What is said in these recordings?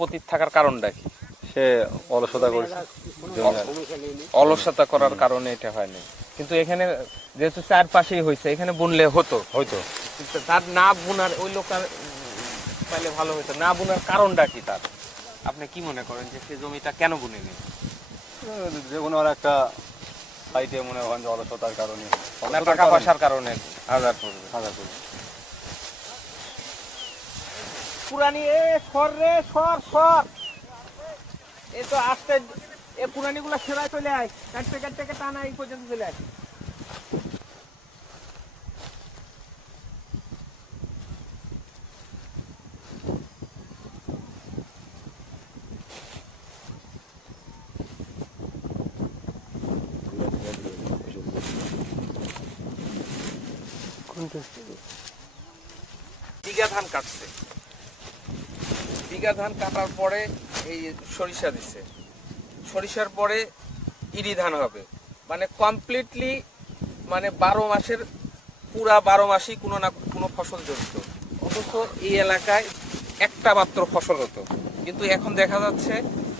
পতিত থাকার কারণটা কি? সে অলসতা করছে, অলসতা করার কারণে এটা হয়নি। কিন্তু এখানে যেহেতু চারপাশেই হয়েছে, এখানে বুনলে হতো। হয়তো কিন্তু তার না বুনার ওই লোকটার পাইলে ভালো হতো, না বুনার কারণটা কি তার? আপনি কি মনে করেন যে সে জমিটা কেন বুনেনি? যে কোনো আর একটা সাইটে মনে হয় যে অলসতার কারণে, না টাকা পয়সার কারণে হাজার পড়বে। হাজার করে। পুরানি এ সর রে সর সর, এই তো আস্তে এ পুরানি গুলা সেরাই চলে আয়, কাটতে কাটতে টানা এই পর্যন্ত চলে আয়। বিঘা ধান কাটছে, বিঘা ধান কাটার পরে এই সরিষা দিছে, সরিষার পরে ইরি ধান হবে, মানে কমপ্লিটলি মানে 12 মাসের পুরা 12 মাসই কোনো না কোনো ফসল জড়িত। অথচ এই এলাকায় একটা মাত্র ফসল হতো, কিন্তু এখন দেখা যাচ্ছে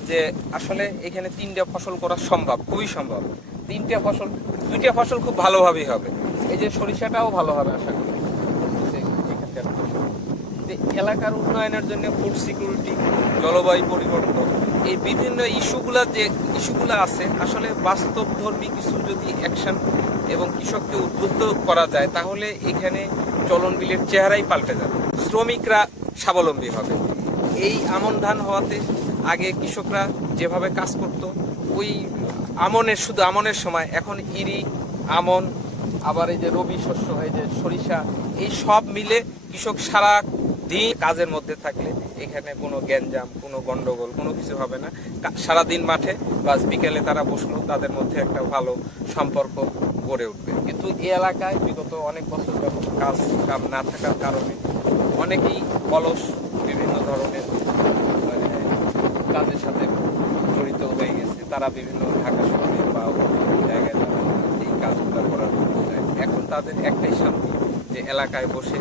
যে আসলে এখানে 3টে ফসল করা সম্ভব, খুবই সম্ভব। 3টে ফসল, 2টে ফসল খুব ভালোভাবেই হবে। এই যে সরিষাটাও ভালো হবে আশা করি। এলাকার উন্নয়নের জন্য ফুড সিকিউরিটি, জলবায়ু পরিবর্তন, এই বিভিন্ন ইস্যুগুলো আছে, আসলে বাস্তবধর্মী কিছু যদি অ্যাকশন এবং কৃষককে উদ্বুদ্ধ করা যায়, তাহলে এখানে চলন বিলের চেহারাই পাল্টে যাবে, শ্রমিকরা স্বাবলম্বী হবে। এই আমন ধান হওয়াতে আগে কৃষকরা যেভাবে কাজ করত, ওই শুধু আমনের সময়, এখন ইরি, আমন, আবার এই যে রবি শস্য, এই যে সরিষা, এই সব মিলে কৃষক সারা দিন কাজের মধ্যে থাকলে এখানে কোনো গ্যাঞ্জাম, কোনো গন্ডগোল, কোনো কিছু হবে না। সারাদিন মাঠে, বাস বিকেলে তারা বসলো, তাদের মধ্যে একটা ভালো সম্পর্ক গড়ে উঠবে। কিন্তু এই এলাকায় বিগত অনেক বছর যাবত কাজ কাম না থাকার কারণে অনেকেই অলস, বিভিন্ন ধরনের মানে কাজের সাথে জড়িত হয়ে গেছে। তারা বিভিন্ন ঢাকা শহরে বা অন্য জায়গায় এই কাজগুলো করার জন্য যায়। এখন তাদের একটাই শান্তি যে এলাকায় বসে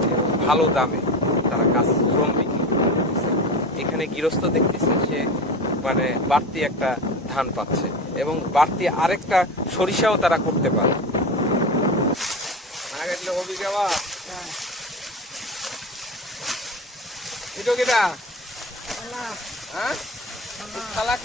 ভালো দামে তারা কাজ, শ্রম বিক্রি করতেছে। এখানে গৃহস্থ দেখতেছে সে মানে বাড়তি একটা ধান পাচ্ছে এবং বাড়তি আরেকটা সরিষাও তারা করতে পারে। না গেলে হবি যাওয়া এটা কেটা হ্যাঁ খালাক